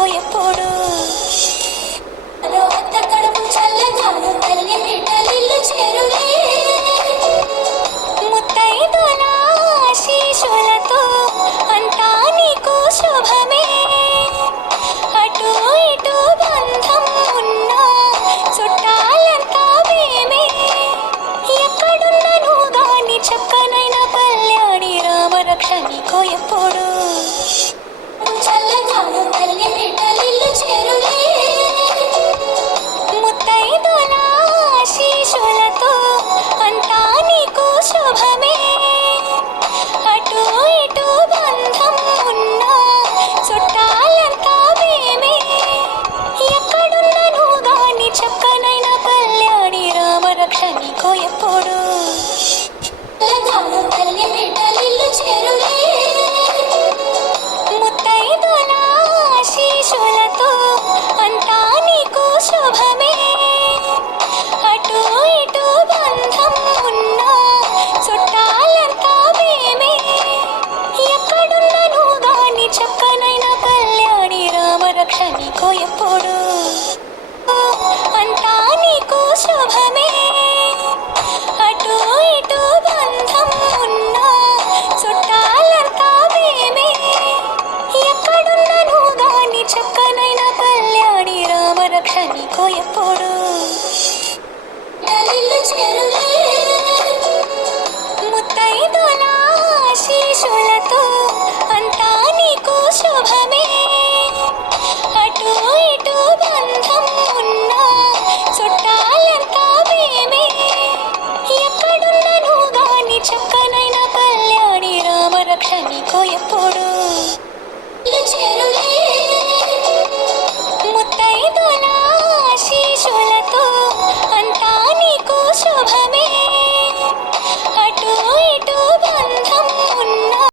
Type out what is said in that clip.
నీకో ఎప్పుడు అత్త కడుపు చల్లగాను తల్లి బిడ్డలిల్లు చేరులే ముత్తైదుల ఆశీస్సులతో అంతా నీకు శుభమే అటు ఇటు బంధం ఉన్నా చుట్టాలంతా మేమే ఎక్కడున్నను గాని చక్కనైన కళ్యాణి రామరక్ష నీకో ఎప్పుడు చల్లగాను తల్లి బిడ్డలిల్లు చేరులే ముత్తైదుల ఆశీస్సులతో అంతా నీకు శుభమే అటు ఇటు బంధం ఉన్నా చుట్టాలంతా మేమే ఎక్కడున్నను గాని చక్కనైన కళ్యాణి రామరక్ష నీకో ఎప్పుడు తల్లి బిడ్డలిల్లు చేరులే ముత్తైదుల ఆశీస్సులతో అంతా నీకు శుభమే అటు ఇటు బంధం ఉన్నా చుట్టాలంతా మేమే ఎక్కడున్నను గాని చక్కనైన కళ్యాణి రామరక్ష నీకో ఎప్పుడు అంతా నీకు శుభమే అటు ఇటు బంధం ఉన్నా చుట్టాలంతా మేమే ఎక్కడున్నను గాని చక్కనైన కళ్యాణి రామరక్ష నీకో ఎప్పుడు ముత్తైదుల ఆశీస్సులతో అంతా నీకు శుభమే అటు ఇటు బంధం ఉన్నా చుట్టాలంతా మేమే ఎక్కడున్నను గాని చక్కనైన కళ్యాణి రామరక్ష నీకో ఎప్పుడు